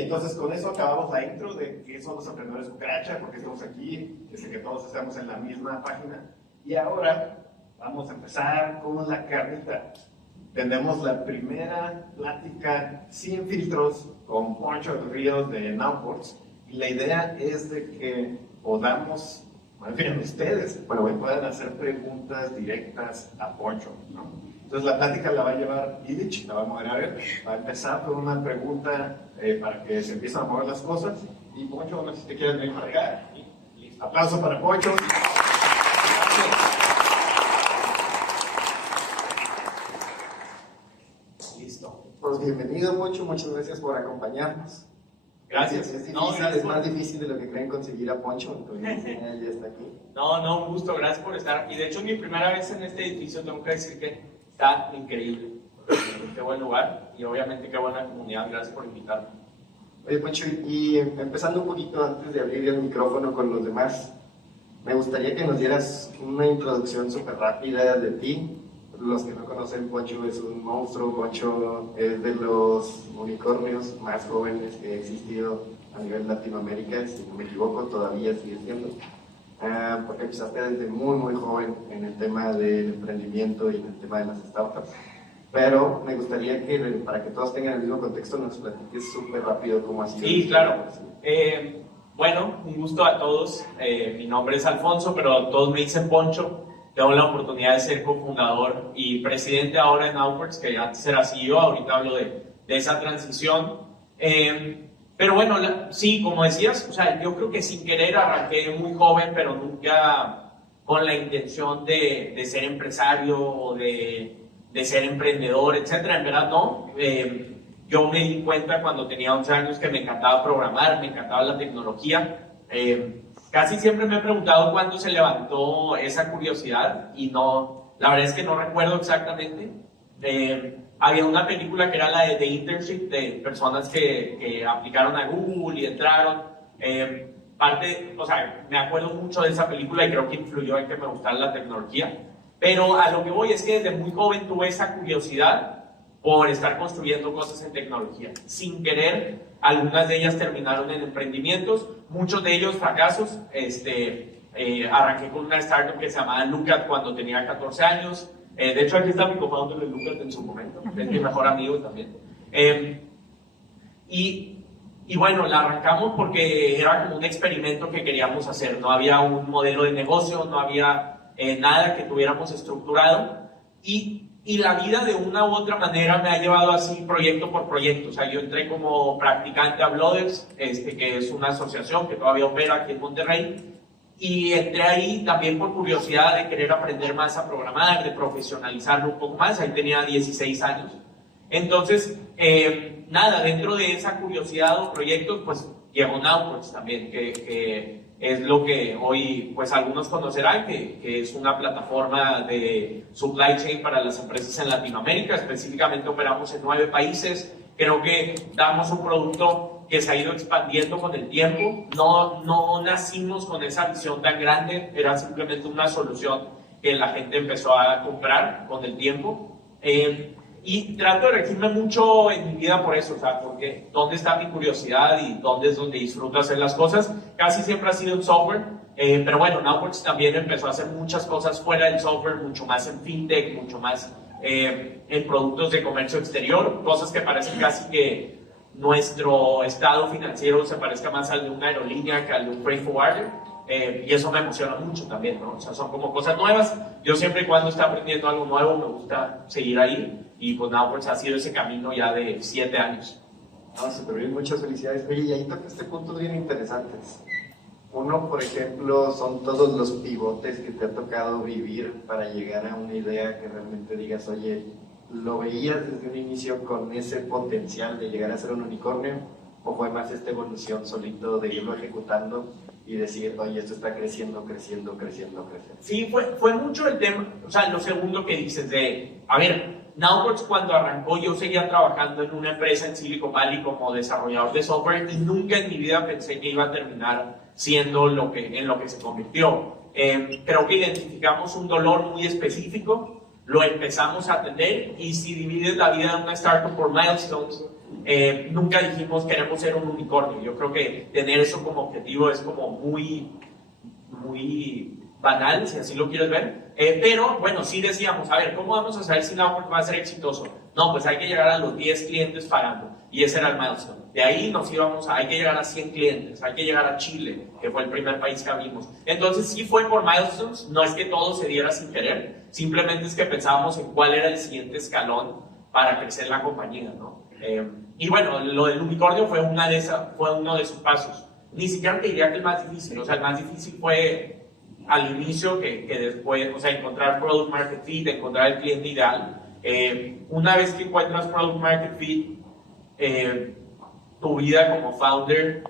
entonces con eso acabamos la intro de qué son los emprendedores cucaracha, por qué estamos aquí, desde que todos estamos en la misma página. Y ahora vamos a empezar con la carnita. Tenemos la primera plática sin filtros con Poncho del Río de Nowports. Y la idea es de que podamos, más bien ustedes, puedan hacer preguntas directas a Poncho, ¿no? Entonces la plática la va a llevar Illich, la va a moderar él. Va a empezar con una pregunta para que se empiecen a mover las cosas. Y Poncho, no sé si te quieres venir para acá. Aplauso para Poncho. Listo. Pues bienvenido, Poncho, muchas gracias por acompañarnos. Gracias. Es difícil, es más difícil de lo que creen conseguir a Poncho, entonces él ya está aquí. No, un gusto, gracias por estar aquí. De hecho, es mi primera vez en este edificio, tengo que decir que está increíble. Qué buen lugar y obviamente qué buena comunidad, gracias por invitarme. Oye, Poncho, y empezando un poquito antes de abrir el micrófono con los demás, me gustaría que nos dieras una introducción súper rápida de ti. Los que no conocen, Poncho es un monstruo. Poncho es de los unicornios más jóvenes que ha existido a nivel Latinoamérica, si no me equivoco, todavía sigue siendo. Porque empezaste desde muy joven en el tema del emprendimiento y en el tema de las startups. Pero me gustaría que, para que todos tengan el mismo contexto, nos platiques súper rápido cómo ha sido. Sí, claro. Bueno, un gusto a todos. Mi nombre es Alfonso, pero todos me dicen Poncho. Tengo la oportunidad de ser cofundador y presidente ahora en Outwards, que antes era CEO, ahorita hablo de esa transición. Pero bueno, sí, como decías, o sea, yo creo que sin querer arranqué muy joven, pero nunca con la intención de ser empresario o de ser emprendedor, etcétera. En verdad no. Yo me di cuenta cuando tenía 11 años que me encantaba programar, me encantaba la tecnología. Casi siempre me he preguntado cuándo se levantó esa curiosidad y no, la verdad es que no recuerdo exactamente. Había una película que era la de The Internship, de personas que aplicaron a Google y entraron. O sea, me acuerdo mucho de esa película y creo que influyó en que me gustara la tecnología. Pero a lo que voy es que desde muy joven tuve esa curiosidad por estar construyendo cosas en tecnología. Sin querer, algunas de ellas terminaron en emprendimientos, muchos de ellos fracasos. Arranqué con una startup que se llamaba Lookat cuando tenía 14 años. De hecho, aquí está mi cofounder de Lookat en su momento, es mi mejor amigo también. Y bueno, la arrancamos porque era como un experimento que queríamos hacer. No había un modelo de negocio, no había nada que tuviéramos estructurado. Y la vida de una u otra manera me ha llevado así proyecto por proyecto. O sea, yo entré como practicante a Blooders, que es una asociación que todavía opera aquí en Monterrey. Y entré ahí también por curiosidad de querer aprender más a programar, de profesionalizarlo un poco más. Ahí tenía 16 años. Entonces, nada, dentro de esa curiosidad o proyectos, pues llegó Nowports también, que es lo que hoy pues algunos conocerán, que es una plataforma de supply chain para las empresas en Latinoamérica. Específicamente operamos en 9 países. Creo que damos un producto que se ha ido expandiendo con el tiempo. No nacimos con esa visión tan grande, era simplemente una solución que la gente empezó a comprar con el tiempo. Y trato de regirme mucho en mi vida por eso, o sea, porque dónde está mi curiosidad y dónde es donde disfruto hacer las cosas. Casi siempre ha sido en software, pero bueno, Nowports también empezó a hacer muchas cosas fuera del software, mucho más en fintech, mucho más en productos de comercio exterior, cosas que parecen casi que nuestro estado financiero se parezca más al de una aerolínea que al de un freight forwarder. Y eso me emociona mucho también, ¿no? O sea, son como cosas nuevas. Yo siempre y cuando esté aprendiendo algo nuevo me gusta seguir ahí. Y pues nada, pues ha sido ese camino ya de 7 años. No, súper bien, muchas felicidades. Oye, y ahí tocaste puntos bien interesantes. Uno, por ejemplo, son todos los pivotes que te ha tocado vivir para llegar a una idea que realmente digas, oye, ¿lo veías desde un inicio con ese potencial de llegar a ser un unicornio? ¿O fue más esta evolución solito de irlo ejecutando y decir, oye, esto está creciendo? Sí, fue mucho el tema, o sea, lo segundo que dices de, a ver, Nowports cuando arrancó yo seguía trabajando en una empresa en Silicon Valley como desarrollador de software y nunca en mi vida pensé que iba a terminar siendo en lo que se convirtió. Creo que identificamos un dolor muy específico, lo empezamos a atender y si divides la vida de una startup por milestones, Nunca dijimos queremos ser un unicornio. Yo creo que tener eso como objetivo es como muy banal, si así lo quieres ver. Pero bueno, sí decíamos, a ver, ¿cómo vamos a saber si Now va a ser exitoso? No, pues hay que llegar a los 10 clientes pagando. Y ese era el milestone. De ahí nos íbamos hay que llegar a 100 clientes, hay que llegar a Chile, que fue el primer país que abrimos. Entonces sí fue por milestones, no es que todo se diera sin querer, simplemente es que pensábamos en cuál era el siguiente escalón para crecer la compañía, ¿no? Y bueno, lo del unicornio fue uno de esos pasos. Ni siquiera te diría que el más difícil, o sea, el más difícil fue al inicio que después, o sea, encontrar product market fit, encontrar el cliente ideal. Una vez que encuentras product market fit, tu vida como founder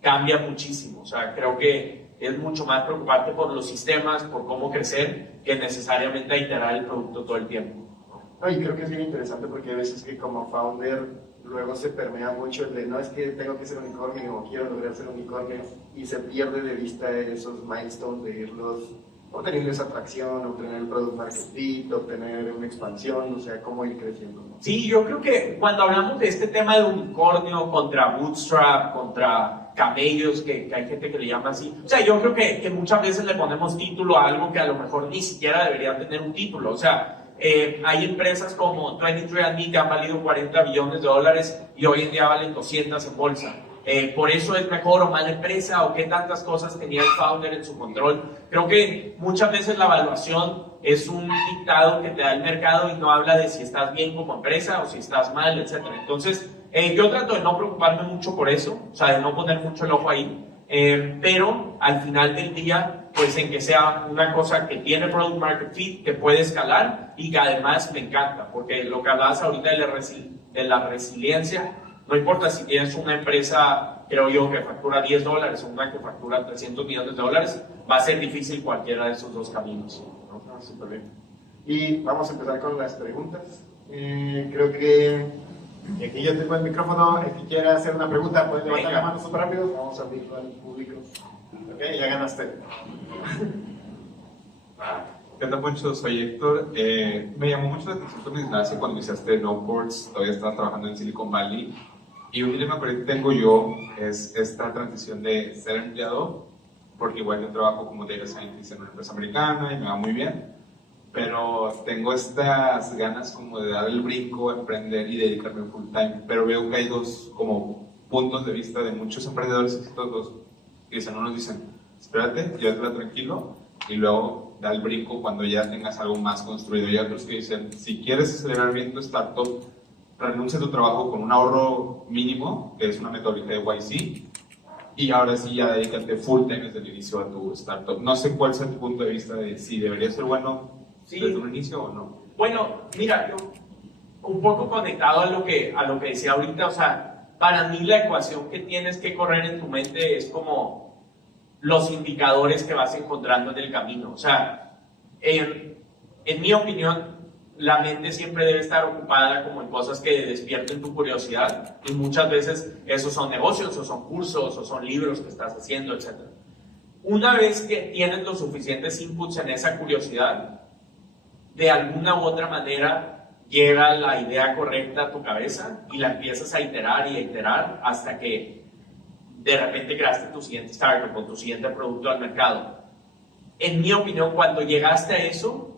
cambia muchísimo. O sea, creo que es mucho más preocuparte por los sistemas, por cómo crecer, que necesariamente iterar el producto todo el tiempo. No, y creo que es bien interesante porque hay veces que como founder luego se permea mucho el de no es que tengo que ser unicornio o quiero lograr ser unicornio y se pierde de vista esos milestones de irlos, obtener esa atracción, obtener el product market fit, obtener una expansión, o sea, cómo ir creciendo, ¿no? Sí, yo creo que cuando hablamos de este tema de unicornio contra bootstrap, contra camellos, que hay gente que le llama así, o sea, yo creo que muchas veces le ponemos título a algo que a lo mejor ni siquiera debería tener un título. O sea, hay empresas como 23andMe que han valido $40 billones y hoy en día valen 200 en bolsa. Por eso es mejor o mala empresa o qué tantas cosas tenía el founder en su control. Creo que muchas veces la evaluación es un dictado que te da el mercado y no habla de si estás bien como empresa o si estás mal, etc. Entonces, yo trato de no preocuparme mucho por eso, o sea, de no poner mucho el ojo ahí, pero al final del día, pues en que sea una cosa que tiene product market fit, que puede escalar y que además me encanta, porque lo que hablabas ahorita de la resiliencia, no importa si tienes una empresa, creo yo, que factura $10 o una que factura $300 millones, va a ser difícil cualquiera de esos dos caminos, ¿no? Ah, súper bien. Y vamos a empezar con las preguntas. Creo que Y aquí yo tengo el micrófono, el que quiera hacer una pregunta, pueden levantar Venga. la mano súper rápido. vamos a abrirlo al público. Ok, ya ganaste. ¿Qué tal, Poncho? Soy Héctor. Me llamó mucho la atención tu mencionaste cuando iniciaste NoPorts, todavía estabas trabajando en Silicon Valley. Y un dilema que tengo yo es esta transición de ser empleado, porque igual yo trabajo como data scientist en una empresa americana y me va muy bien, pero tengo estas ganas como de dar el brinco, emprender y dedicarme full time. Pero veo que hay dos como puntos de vista de muchos emprendedores exitosos que dicen, unos dicen, espérate, llévatela tranquilo y luego da el brinco cuando ya tengas algo más construido. Y otros que dicen, si quieres acelerar bien tu startup, renuncia a tu trabajo con un ahorro mínimo, que es una metodología de YC, y ahora sí ya dedícate full time desde el inicio a tu startup. No sé cuál es tu punto de vista de si debería ser bueno desde un inicio o no. Bueno, mira, yo un poco conectado a lo que decía ahorita, o sea, para mí la ecuación que tienes que correr en tu mente es como los indicadores que vas encontrando en el camino. O sea, en mi opinión, la mente siempre debe estar ocupada como en cosas que despierten tu curiosidad, y muchas veces esos son negocios, o son cursos, o son libros que estás haciendo, etc. Una vez que tienes los suficientes inputs en esa curiosidad, de alguna u otra manera llega la idea correcta a tu cabeza y la empiezas a iterar y a iterar hasta que de repente creaste tu siguiente startup o tu siguiente producto al mercado. En mi opinión, cuando llegaste a eso,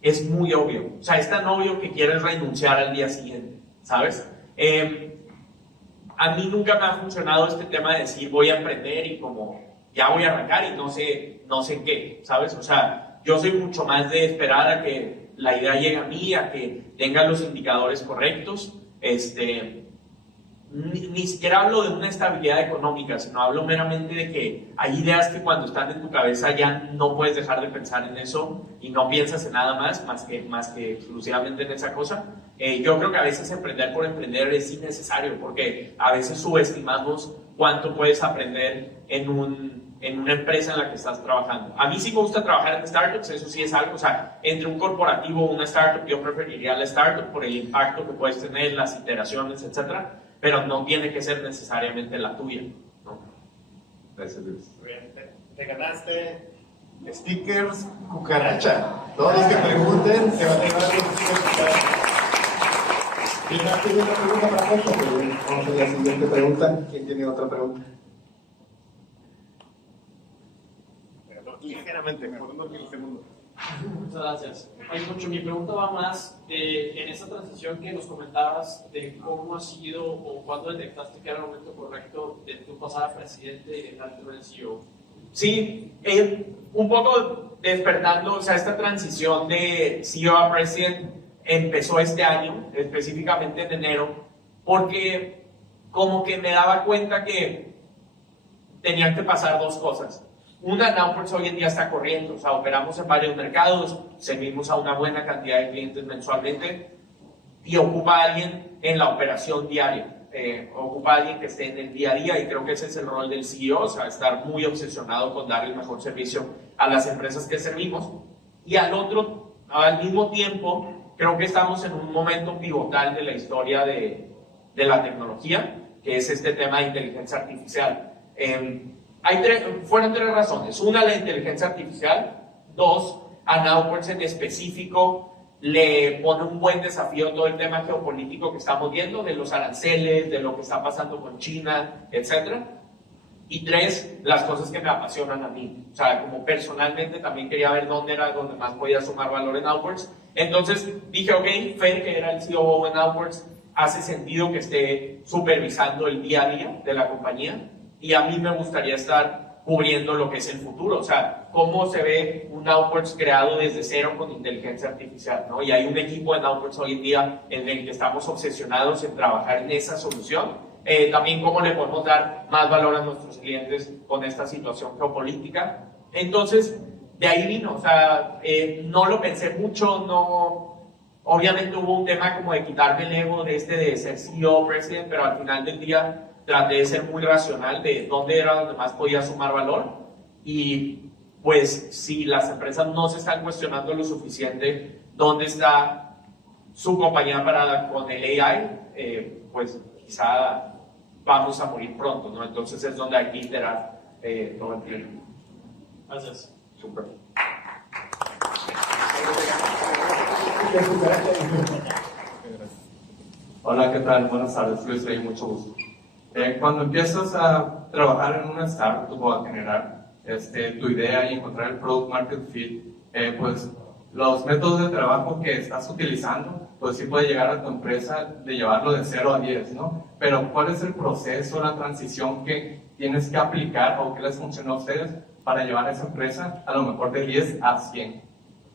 es muy obvio. O sea, es tan obvio que quieres renunciar al día siguiente, ¿sabes? A mí nunca me ha funcionado este tema de decir voy a emprender y como ya voy a arrancar y no sé qué, ¿sabes? O sea, yo soy mucho más de esperar a que la idea llegue a mí, a que tenga los indicadores correctos. Ni siquiera hablo de una estabilidad económica, sino hablo meramente de que hay ideas que cuando están en tu cabeza ya no puedes dejar de pensar en eso y no piensas en nada más que exclusivamente en esa cosa. Yo creo que a veces emprender por emprender es innecesario, porque a veces subestimamos cuánto puedes aprender en una empresa en la que estás trabajando. A mí sí me gusta trabajar en startups, eso sí es algo, o sea, entre un corporativo o una startup, yo preferiría la startup por el impacto que puedes tener, las iteraciones, etcétera, pero no tiene que ser necesariamente la tuya, ¿no? Gracias, Luis. Te ganaste stickers cucaracha. Todos los que pregunten se van a llevar los stickers cucaracha. ¿Tiene otra pregunta para Poncho? Vamos a la siguiente pregunta. ¿Quién tiene otra pregunta? Ligeramente, por unos milisegundos. Muchas gracias. Oye, Poncho, mi pregunta va más en esa transición que nos comentabas de cómo ha sido o cuándo detectaste que era el momento correcto de tu pasar a presidente y dejarte ver el CEO. Sí, un poco despertando, o sea, esta transición de CEO a president empezó este año, específicamente en enero, porque como que me daba cuenta que tenían que pasar dos cosas. Una, Nowports hoy en día está corriendo, o sea, operamos en varios mercados, servimos a una buena cantidad de clientes mensualmente y ocupa a alguien en la operación diaria, ocupa a alguien que esté en el día a día y creo que ese es el rol del CEO, o sea, estar muy obsesionado con dar el mejor servicio a las empresas que servimos y al mismo tiempo, creo que estamos en un momento pivotal de la historia de la tecnología, que es este tema de inteligencia artificial. Fueron tres razones. Una, la inteligencia artificial. Dos, a Nowports en específico le pone un buen desafío todo el tema geopolítico que estamos viendo, de los aranceles, de lo que está pasando con China, etc. Y tres, las cosas que me apasionan a mí. O sea, como personalmente también quería ver dónde era donde más podía sumar valor en Nowports. Entonces dije, ok, Fer, que era el COO en Nowports, hace sentido que esté supervisando el día a día de la compañía. Y a mí me gustaría estar cubriendo lo que es el futuro, o sea, cómo se ve un Nowports creado desde cero con inteligencia artificial, ¿no? Y hay un equipo de Nowports hoy en día en el que estamos obsesionados en trabajar en esa solución. También cómo le podemos dar más valor a nuestros clientes con esta situación geopolítica. Entonces, de ahí vino, o sea, no lo pensé mucho, no... Obviamente hubo un tema como de quitarme el ego de ser CEO, president, pero al final del día traté de ser muy racional de dónde era donde más podía sumar valor y pues si las empresas no se están cuestionando lo suficiente dónde está su compañía parada con el AI, pues quizá vamos a morir pronto, ¿no? Entonces es donde hay que iterar todo el tiempo. Gracias. Súper. Hola, ¿qué tal? Buenas tardes, Luis Rey, mucho gusto. Cuando empiezas a trabajar en una startup o a generar tu idea y encontrar el product market fit, pues los métodos de trabajo que estás utilizando, pues sí puede llegar a tu empresa de llevarlo de 0 a 10, ¿no? Pero ¿cuál es el proceso, la transición que tienes que aplicar o que les funcionó a ustedes para llevar a esa empresa a lo mejor de 10 a 100?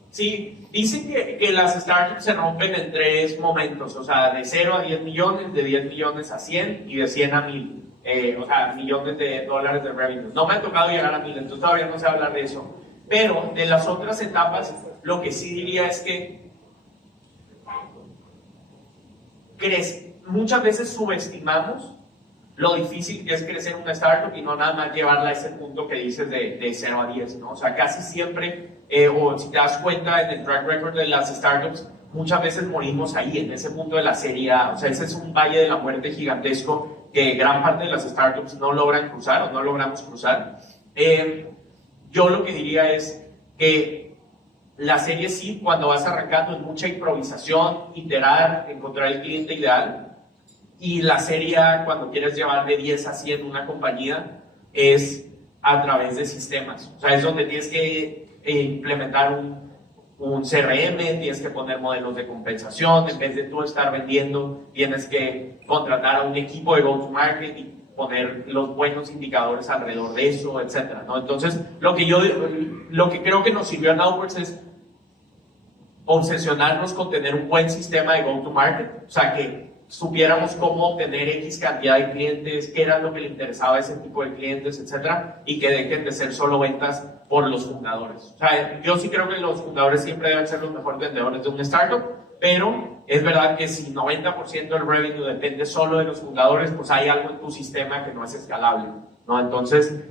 Sí, dicen que las startups se rompen en tres momentos, o sea, de 0 a 10 millones, de 10 millones a 100 y de 100 a 1000, o sea, millones de dólares de revenue. No me ha tocado llegar a 1000, entonces todavía no sé hablar de eso. Pero de las otras etapas, lo que sí diría es que muchas veces subestimamos lo difícil que es crecer una startup y no nada más llevarla a ese punto que dices de 0 a 10, ¿no? O sea, casi siempre, o si te das cuenta en el track record de las startups, muchas veces morimos ahí, en ese punto de la serie A. O sea, ese es un valle de la muerte gigantesco que gran parte de las startups no logran cruzar o no logramos cruzar. Yo lo que diría es que la serie sí, cuando vas arrancando, es mucha improvisación, iterar, encontrar el cliente ideal. Y la serie A, cuando quieres llevar de 10 a 100 una compañía, es a través de sistemas. O sea, es donde tienes que implementar un CRM, tienes que poner modelos de compensación, en vez de tú estar vendiendo, tienes que contratar a un equipo de go-to-market y poner los buenos indicadores alrededor de eso, etcétera, ¿no? Entonces, lo que creo que nos sirvió a Nowports es obsesionarnos con tener un buen sistema de go-to-market, o sea, que supiéramos cómo obtener X cantidad de clientes, qué era lo que le interesaba a ese tipo de clientes, etcétera, y que dejen de ser solo ventas por los fundadores. O sea, yo sí creo que los fundadores siempre deben ser los mejores vendedores de una startup, pero es verdad que si 90% del revenue depende solo de los fundadores, pues hay algo en tu sistema que no es escalable, ¿no? Entonces,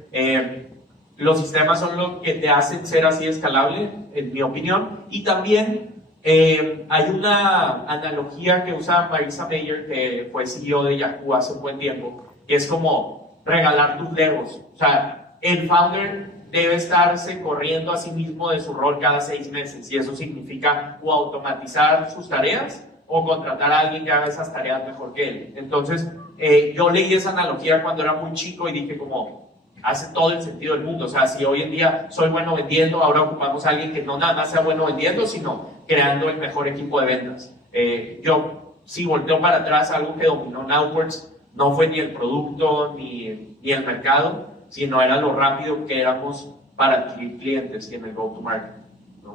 los sistemas son lo que te hacen ser así escalable, en mi opinión, y también hay una analogía que usa Marissa Mayer, que fue CEO de Yahoo hace un buen tiempo, que es como regalar tus legos. O sea, el founder debe estarse corriendo a sí mismo de su rol cada 6 meses, y eso significa o automatizar sus tareas o contratar a alguien que haga esas tareas mejor que él. Entonces, yo leí esa analogía cuando era muy chico y dije como, hace todo el sentido del mundo. O sea, si hoy en día soy bueno vendiendo, ahora ocupamos a alguien que no nada más sea bueno vendiendo, sino creando el mejor equipo de ventas. Yo, si volteo para atrás, algo que dominó Nowports no fue ni el producto ni el mercado, sino era lo rápido que éramos para adquirir clientes y en el go-to-market, ¿no?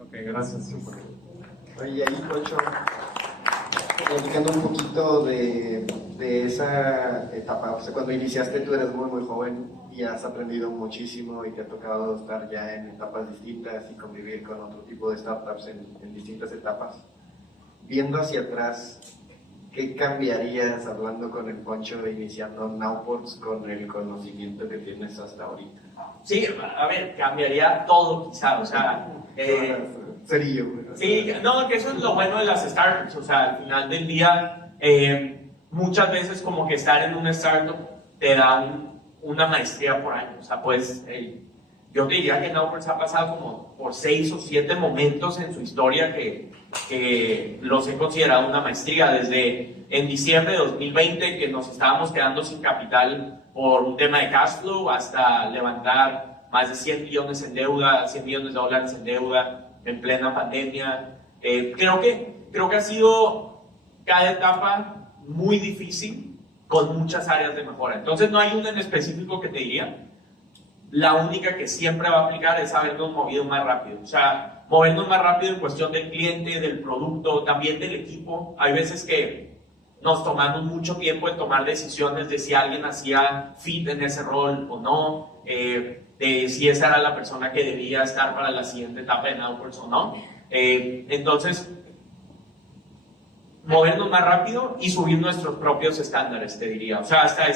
Ok, gracias. Oye, ahí, Poncho, platicando un poquito de esa etapa, o sea, cuando iniciaste tú eres muy, muy joven y has aprendido muchísimo y te ha tocado estar ya en etapas distintas y convivir con otro tipo de startups en distintas etapas. Viendo hacia atrás, ¿qué cambiarías hablando con el Poncho de iniciando Nowports con el conocimiento que tienes hasta ahorita? Sí, a ver, cambiaría todo quizá, o sea... Sería. Sí, no, que eso es lo bueno de las startups, o sea, al final del día, muchas veces como que estar en una startup te da una maestría por año, o sea, pues, yo te diría que Nowports ha pasado como por 6 o 7 momentos en su historia que los he considerado una maestría, desde en diciembre de 2020 que nos estábamos quedando sin capital por un tema de cash flow, hasta levantar más de 100 millones en deuda, 100 millones de dólares en deuda, en plena pandemia. Creo que ha sido cada etapa muy difícil, con muchas áreas de mejora. Entonces no hay una en específico que te diría. La única que siempre va a aplicar es habernos movido más rápido. O sea, movernos más rápido en cuestión del cliente, del producto, también del equipo. Hay veces que nos tomamos mucho tiempo en tomar decisiones de si alguien hacía fit en ese rol o no, de si esa era la persona que debía estar para la siguiente etapa de Nowports o no. Entonces, movernos más rápido y subir nuestros propios estándares, te diría. O sea, hasta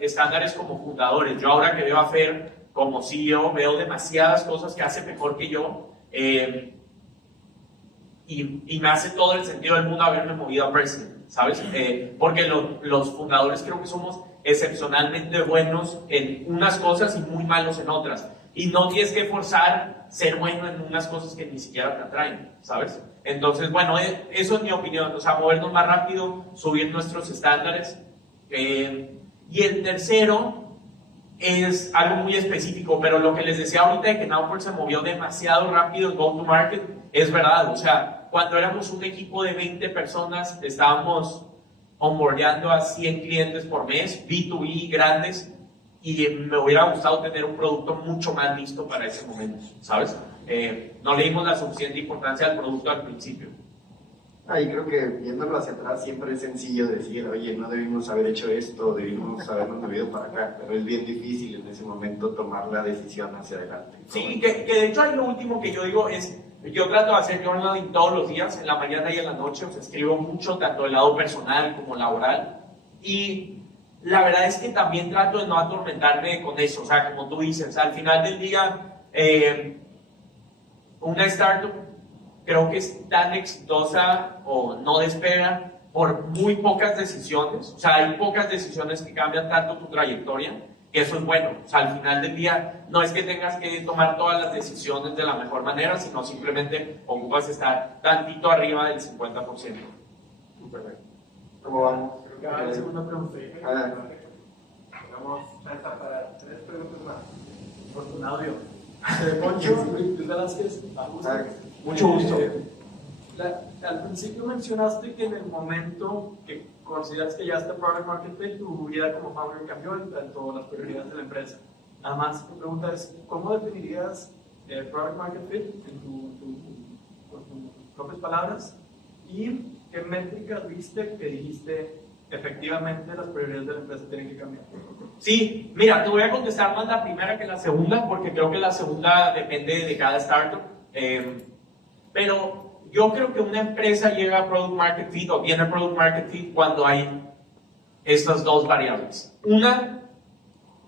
estándares como fundadores. Yo ahora que veo a Fer como CEO, veo demasiadas cosas que hace mejor que yo, y me hace todo el sentido del mundo haberme movido a President, ¿sabes? Porque los fundadores creo que somos excepcionalmente buenos en unas cosas y muy malos en otras. Y no tienes que forzar ser bueno en unas cosas que ni siquiera te atraen, ¿sabes? Entonces, bueno, eso es mi opinión. O sea, movernos más rápido, subir nuestros estándares. Y el tercero es algo muy específico, pero lo que les decía ahorita de que Nowports se movió demasiado rápido en go-to-market, es verdad. O sea, cuando éramos un equipo de 20 personas, estábamos onboardeando a 100 clientes por mes, B2B grandes, y me hubiera gustado tener un producto mucho más listo para ese momento, ¿sabes? No le dimos la suficiente importancia al producto al principio. Y creo que viéndolo hacia atrás siempre es sencillo decir, oye, no debimos haber hecho esto, debimos habernos movido para acá, pero es bien difícil en ese momento tomar la decisión hacia adelante. Sí, que de hecho lo último que yo digo es, yo trato de hacer journaling todos los días, en la mañana y en la noche, o sea, escribo mucho, tanto del lado personal como laboral, y la verdad es que también trato de no atormentarme con eso, o sea, como tú dices, al final del día, una startup creo que es tan exitosa o no despega por muy pocas decisiones, o sea, hay pocas decisiones que cambian tanto tu trayectoria, que eso es bueno. O sea, al final del día no es que tengas que tomar todas las decisiones de la mejor manera, sino simplemente ocupas estar tantito arriba del 50%. ¿Cómo vamos? La segunda pregunta. Vamos para 3 preguntas más. Por tu audio. Poncho, Luis Velázquez, Mucho gusto. Al principio mencionaste que en el momento que consideras que ya está Product Market Fit, tu vida como founder cambió en tanto las prioridades de la empresa. Nada más, tu pregunta es, ¿cómo definirías Product Market Fit con tus propias palabras? ¿Y qué métricas viste que dijiste efectivamente las prioridades de la empresa tienen que cambiar? Sí, mira, te voy a contestar más la primera que la segunda, porque creo que la segunda depende de cada startup. Pero yo creo que una empresa llega a Product Market Fit o tiene Product Market Fit cuando hay estas dos variables. Una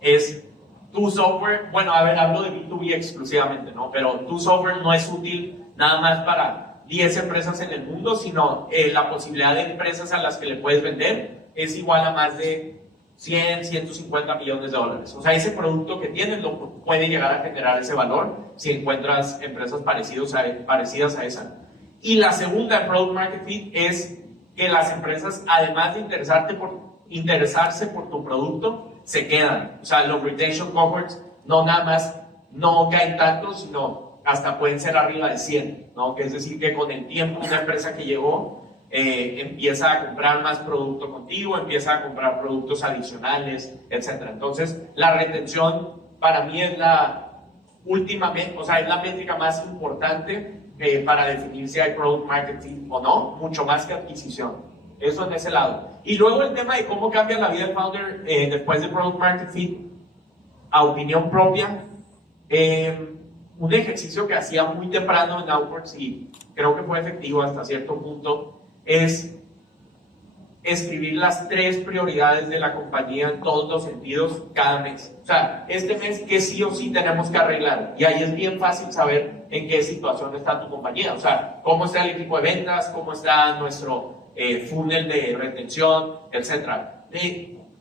es tu software, bueno, a ver, hablo de B2B exclusivamente, ¿no? Pero tu software no es útil nada más para 10 empresas en el mundo, sino la posibilidad de empresas a las que le puedes vender es igual a más de 100, 150 millones de dólares. O sea, ese producto que tienes lo puede llegar a generar ese valor si encuentras empresas parecidas a esa. Y la segunda de Product Market Fit es que las empresas, además de interesarse por tu producto, se quedan. O sea, los retention cohorts no nada más no caen tanto, sino hasta pueden ser arriba de 100, ¿no? Que es decir, que con el tiempo una empresa que llegó empieza a comprar más producto contigo, empieza a comprar productos adicionales, etc. Entonces, la retención para mí es la es la métrica más importante para definir si hay product market fit o no, mucho más que adquisición. Eso en ese lado. Y luego el tema de cómo cambia la vida del founder después de product market fit, a opinión propia, un ejercicio que hacía muy temprano en Outworks y creo que fue efectivo hasta cierto punto, es escribir las 3 prioridades de la compañía en todos los sentidos cada mes. O sea, este mes, ¿qué sí o sí tenemos que arreglar? Y ahí es bien fácil saber en qué situación está tu compañía. O sea, cómo está el equipo de ventas, cómo está nuestro funnel de retención, etc.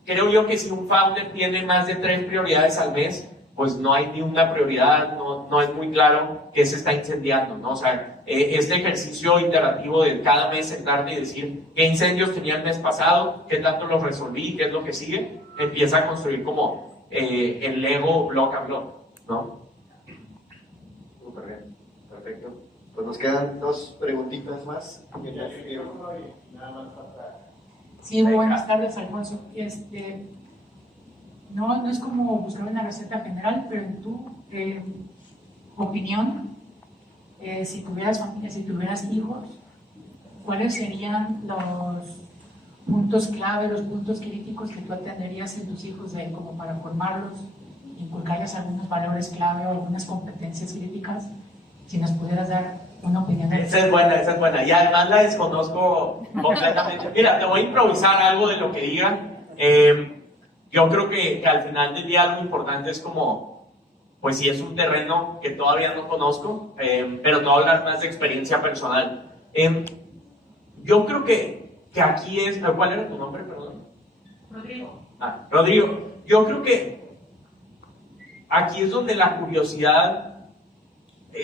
Creo yo que si un founder tiene más de 3 prioridades al mes, pues no hay ni una prioridad, no es muy claro qué se está incendiando, ¿no? O sea, este ejercicio iterativo de cada mes sentarte y decir qué incendios tenía el mes pasado, qué tanto los resolví, qué es lo que sigue, empieza a construir como el Lego block a block, ¿no? Súper bien, perfecto. Pues nos quedan 2 preguntitas más. Sí, buenas tardes, Alfonso. No es como buscar una receta general, pero en tu opinión, si tuvieras familia, si tuvieras hijos, ¿cuáles serían los puntos clave, los puntos críticos que tú atenderías en tus hijos como para formarlos, inculcarles algunos valores clave o algunas competencias críticas? Si nos pudieras dar una opinión. Esa es buena. Y además la desconozco completamente. Mira, te voy a improvisar algo de lo que diga. Yo creo que al final del día lo importante es como, pues si es un terreno que todavía no conozco, pero te voy a hablar más de experiencia personal. Yo creo que aquí es, ¿cuál era tu nombre, perdón? Rodrigo. Rodrigo, yo creo que aquí es donde la curiosidad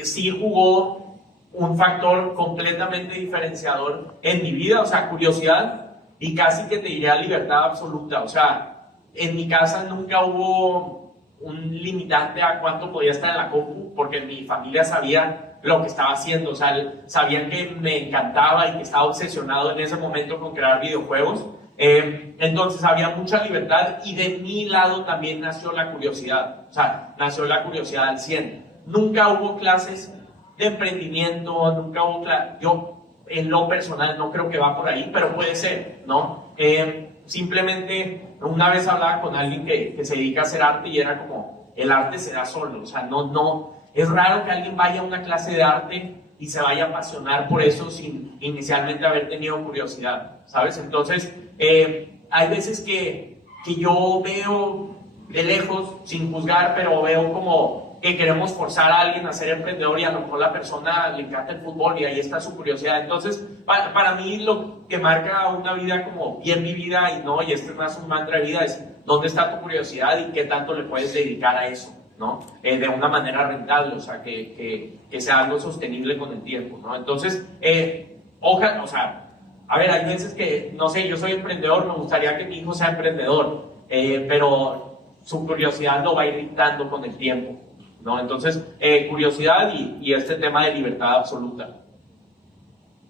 sí jugó un factor completamente diferenciador en mi vida, o sea, curiosidad y casi que te diría libertad absoluta, o sea, en mi casa nunca hubo un limitante a cuánto podía estar en la compu, porque mi familia sabía lo que estaba haciendo, o sea, sabían que me encantaba y que estaba obsesionado en ese momento con crear videojuegos. Entonces había mucha libertad y de mi lado también nació la curiosidad, o sea, nació la curiosidad al 100. Nunca hubo clases de emprendimiento, nunca hubo yo en lo personal no creo que va por ahí, pero puede ser, ¿no? Simplemente una vez hablaba con alguien que se dedica a hacer arte y era como, el arte se da solo, o sea, no, es raro que alguien vaya a una clase de arte y se vaya a apasionar por eso sin inicialmente haber tenido curiosidad, ¿sabes? Entonces, hay veces que yo veo de lejos, sin juzgar, pero veo como que queremos forzar a alguien a ser emprendedor y a lo mejor la persona le encanta el fútbol y ahí está su curiosidad. Entonces, para mí lo que marca una vida como bien vivida y este es más un mantra de vida es dónde está tu curiosidad y qué tanto le puedes dedicar a eso, ¿no? De una manera rentable, o sea, que sea algo sostenible con el tiempo, ¿no? Entonces, ojalá, o sea, a ver, hay veces que, no sé, yo soy emprendedor, me gustaría que mi hijo sea emprendedor, pero su curiosidad lo va irritando con el tiempo, ¿no? Entonces, curiosidad y este tema de libertad absoluta.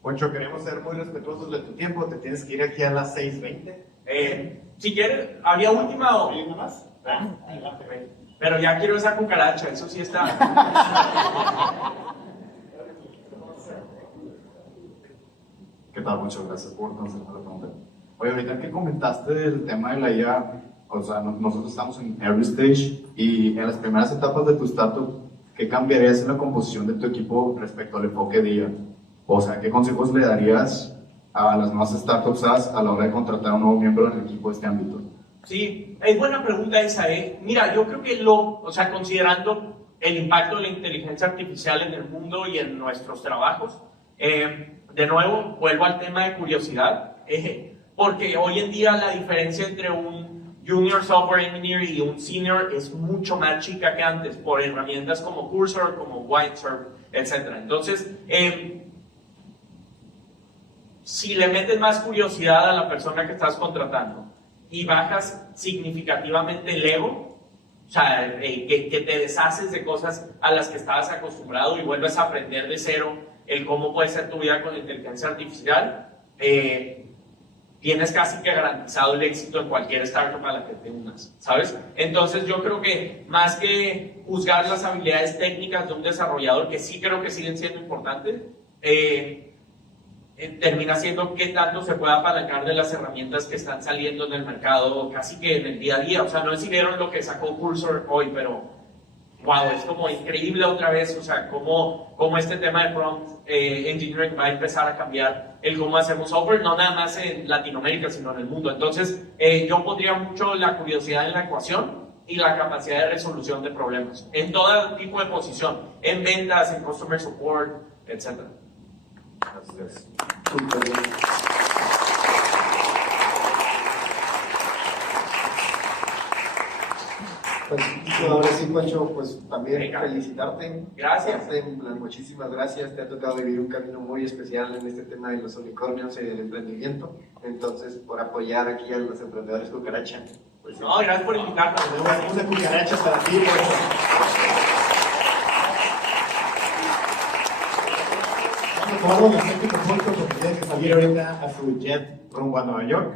Poncho, queremos ser muy respetuosos de tu tiempo, te tienes que ir aquí a las 6:20. Si quieres, ¿había última o...? ¿Hay una más? Adelante, ven. Pero ya quiero esa cucaracha, eso sí está. ¿Qué tal? Muchas gracias por contestar la pregunta. Oye, ahorita que comentaste el tema de la IA, o sea, nosotros estamos en early stage y en las primeras etapas de tu startup, ¿qué cambiarías en la composición de tu equipo respecto al enfoque de IA? O sea, ¿qué consejos le darías a las nuevas startups a la hora de contratar a un nuevo miembro en el equipo de este ámbito? Sí, es buena pregunta esa, Mira, yo creo que o sea, considerando el impacto de la inteligencia artificial en el mundo y en nuestros trabajos, de nuevo, vuelvo al tema de curiosidad, porque hoy en día la diferencia entre un junior software engineer y un senior es mucho más chica que antes, por herramientas como Cursor, como Whitesurf, etc. Entonces, si le metes más curiosidad a la persona que estás contratando y bajas significativamente el ego, o sea, que te deshaces de cosas a las que estabas acostumbrado y vuelves a aprender de cero el cómo puede ser tu vida con inteligencia artificial, tienes casi que garantizado el éxito en cualquier startup a la que te unas, ¿sabes? Entonces yo creo que más que juzgar las habilidades técnicas de un desarrollador, que sí creo que siguen siendo importantes, termina siendo qué tanto se puede apalancar de las herramientas que están saliendo en el mercado casi que en el día a día. O sea, no sé si vieron lo que sacó Cursor hoy, pero wow, es como increíble otra vez, o sea, cómo este tema de prompt engineering va a empezar a cambiar el cómo hacemos software, no nada más en Latinoamérica, sino en el mundo. Entonces, yo pondría mucho la curiosidad en la ecuación y la capacidad de resolución de problemas, en todo tipo de posición, en ventas, en customer support, etc. Gracias. Súper bien. Pues ahora sí, Pancho, pues también Venga. felicitarte. Gracias. Muchísimas gracias. Te ha tocado vivir un camino muy especial en este tema de los unicornios y del emprendimiento. Entonces, por apoyar aquí a los emprendedores cucaracha. Pues, sí. No, gracias por invitarnos. Una cucaracha para ti, por eso. Vamos a tomar unos 20 minutos porque tienes que salir ahorita a su jet rumbo a Nueva York.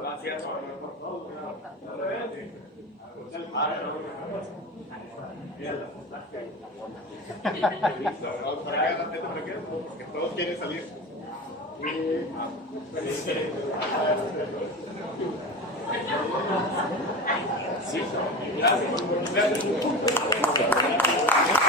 Gracias. Porque todos quieren salir. Gracias.